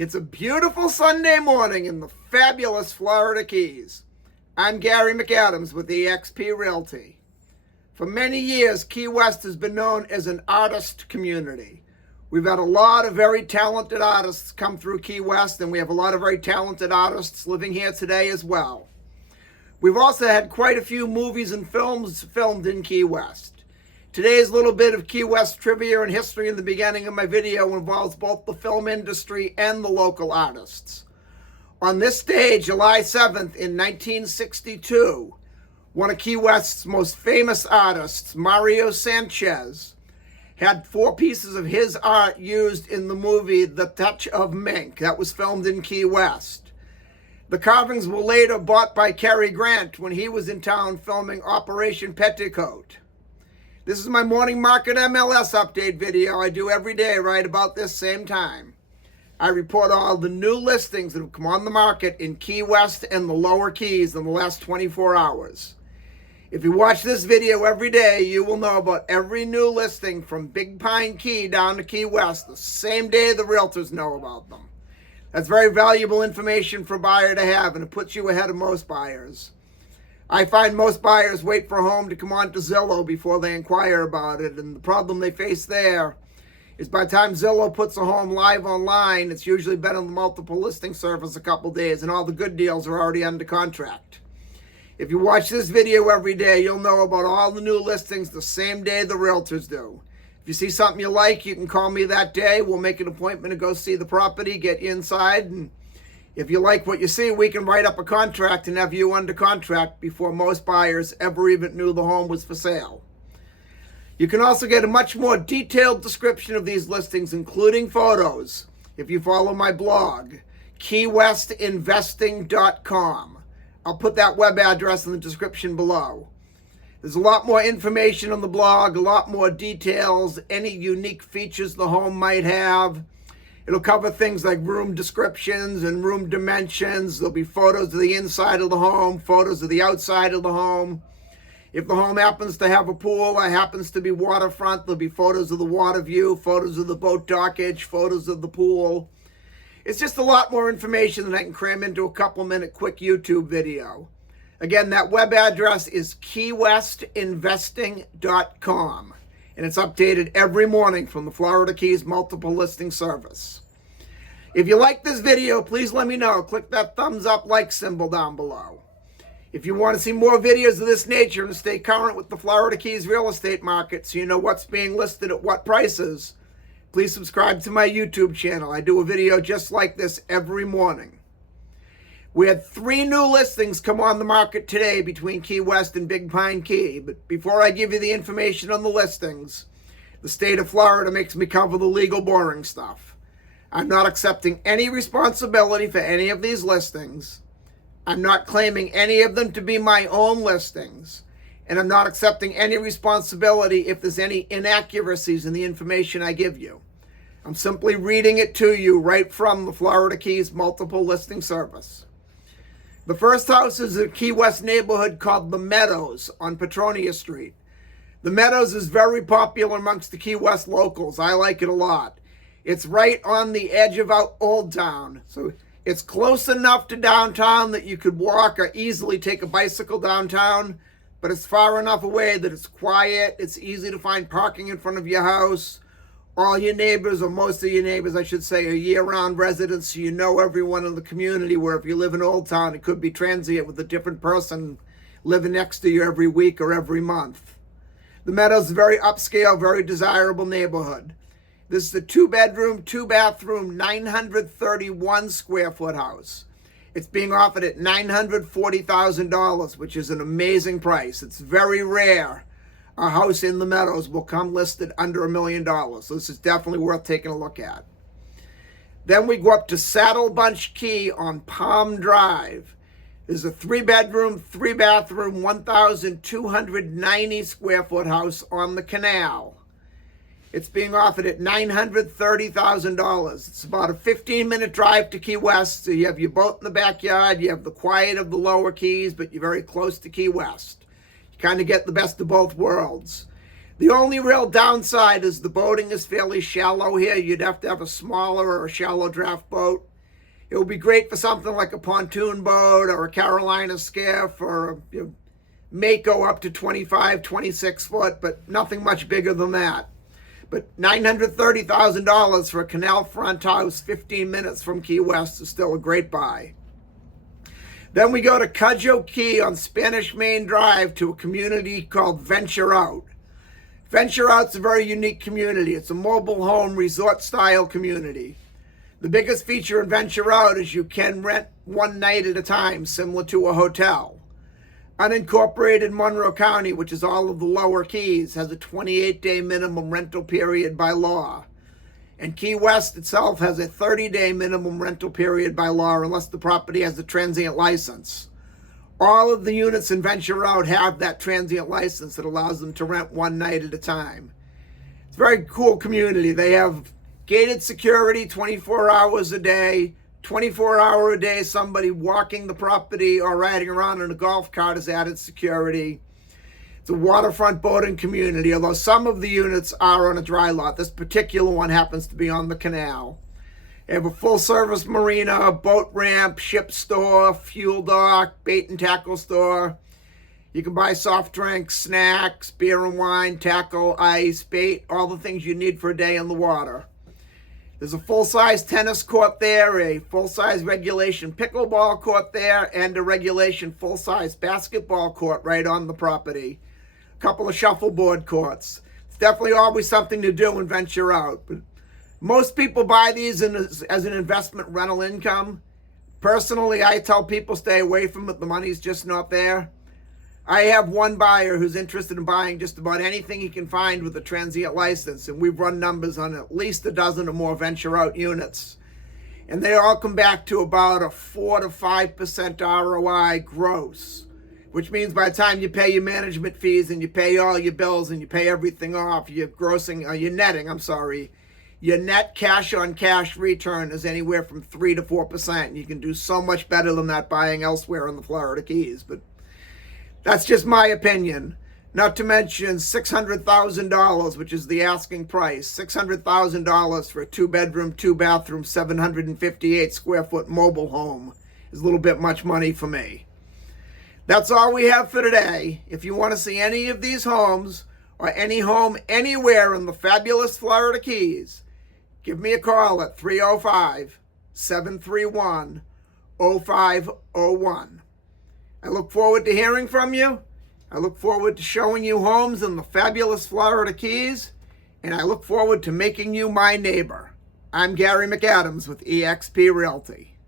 It's a beautiful Sunday morning in the fabulous Florida Keys. I'm Gary McAdams with eXp Realty. For many years, Key West has been known as an artist community. We've had a lot of very talented artists come through Key West, and we have a lot of very talented artists living here today as well. We've also had quite a few movies and films filmed in Key West. Today's little bit of Key West trivia and history in the beginning of my video involves both the film industry and the local artists. On this day, July 7th in 1962, one of Key West's most famous artists, Mario Sanchez, had 4 pieces of his art used in the movie The Touch of Mink that was filmed in Key West. The carvings were later bought by Cary Grant when he was in town filming Operation Petticoat. This is my morning market MLS update video I do every day right about this same time. I report all the new listings that have come on the market in Key West and the lower Keys in the last 24 hours. If you watch this video every day, you will know about every new listing from Big Pine Key down to Key West the same day the realtors know about them. That's very valuable information for a buyer to have, and it puts you ahead of most buyers. I find most buyers wait for a home to come on to Zillow before they inquire about it, and the problem they face there is by the time Zillow puts a home live online, it's usually been on the multiple listing service a couple days, and all the good deals are already under contract. If you watch this video every day, you'll know about all the new listings the same day the realtors do. If you see something you like, you can call me that day. We'll make an appointment to go see the property, get you inside, and if you like what you see, we can write up a contract and have you under contract before most buyers ever even knew the home was for sale. You can also get a much more detailed description of these listings, including photos, if you follow my blog, keywestinvesting.com. I'll put that web address in the description below. There's a lot more information on the blog, a lot more details, any unique features the home might have. It'll cover things like room descriptions and room dimensions. There'll be photos of the inside of the home, photos of the outside of the home. If the home happens to have a pool or happens to be waterfront, there'll be photos of the water view, photos of the boat dockage, photos of the pool. It's just a lot more information than I can cram into a couple-minute quick YouTube video. Again, that web address is keywestinvesting.com. And it's updated every morning from the Florida Keys multiple listing service. If you like this video, please let me know. Click that thumbs up like symbol down below. If you want to see more videos of this nature and stay current with the Florida Keys real estate market so you know what's being listed at what prices, please subscribe to my YouTube channel. I do a video just like this every morning. We had 3 new listings come on the market today between Key West and Big Pine Key. But before I give you the information on the listings, the state of Florida makes me cover the legal boring stuff. I'm not accepting any responsibility for any of these listings. I'm not claiming any of them to be my own listings. And I'm not accepting any responsibility if there's any inaccuracies in the information I give you. I'm simply reading it to you right from the Florida Keys multiple listing service. The first house is a Key West neighborhood called the Meadows on Petronia Street. The Meadows is very popular amongst the Key West locals. I like it a lot. It's right on the edge of Old Town. So it's close enough to downtown that you could walk or easily take a bicycle downtown, but it's far enough away that it's quiet. It's easy to find parking in front of your house. All your neighbors, or most of your neighbors, I should say, are year-round residents, so you know everyone in the community, where if you live in Old Town, it could be transient with a different person living next to you every week or every month. The Meadows is a very upscale, very desirable neighborhood. This is a 2-bedroom, 2-bathroom, 931 square foot house. It's being offered at $940,000, which is an amazing price. It's very rare a house in the Meadows will come listed under $1 million. So this is definitely worth taking a look at. Then we go up to Saddle Bunch Key on Palm Drive. There's a 3-bedroom, 3-bathroom, 1,290 square foot house on the canal. It's being offered at $930,000. It's about a 15-minute drive to Key West. So you have your boat in the backyard, you have the quiet of the lower Keys, but you're very close to Key West. You kind of get the best of both worlds. The only real downside is the boating is fairly shallow here. You'd have to have a smaller or a shallow draft boat. It would be great for something like a pontoon boat or a Carolina skiff, or may go up to 25, 26 foot, but nothing much bigger than that. But $930,000 for a canal front house 15 minutes from Key West is still a great buy. Then we go to Cudjoe Key on Spanish Main Drive to a community called Venture Out. Venture Out's a very unique community. It's a mobile home resort style community. The biggest feature in Venture Out is you can rent one night at a time, similar to a hotel. Unincorporated Monroe County, which is all of the lower keys, has a 28-day minimum rental period by law. And Key West itself has a 30-day minimum rental period by law unless the property has a transient license. All of the units in Venture Out have that transient license that allows them to rent one night at a time. It's a very cool community. They have gated security 24 hours a day, 24-hour a day somebody walking the property or riding around in a golf cart is added security. It's a waterfront boating community, although some of the units are on a dry lot. This particular one happens to be on the canal. They have a full-service marina, boat ramp, ship store, fuel dock, bait and tackle store. You can buy soft drinks, snacks, beer and wine, tackle, ice, bait, all the things you need for a day in the water. There's a full-size tennis court there, a full-size regulation pickleball court there, and a regulation full-size basketball court right on the property. A couple of shuffleboard courts. It's definitely always something to do and venture out. But most people buy these as an investment rental income. Personally, I tell people stay away from it. The money's just not there. I have one buyer who's interested in buying just about anything he can find with a transient license, and we've run numbers on at least a dozen or more Venture Out units. And they all come back to about a 4 to 5% ROI gross, which means by the time you pay your management fees and you pay all your bills and you pay everything off, your net cash on cash return is anywhere from 3 to 4%. You can do so much better than that buying elsewhere in the Florida Keys. But that's just my opinion. Not to mention $600,000, which is the asking price. $600,000 for a 2-bedroom, 2-bathroom, 758 square foot mobile home is a little bit much money for me. That's all we have for today. If you want to see any of these homes or any home anywhere in the fabulous Florida Keys, give me a call at 305-731-0501. I look forward to hearing from you. I look forward to showing you homes in the fabulous Florida Keys, and I look forward to making you my neighbor. I'm Gary McAdams with eXp Realty.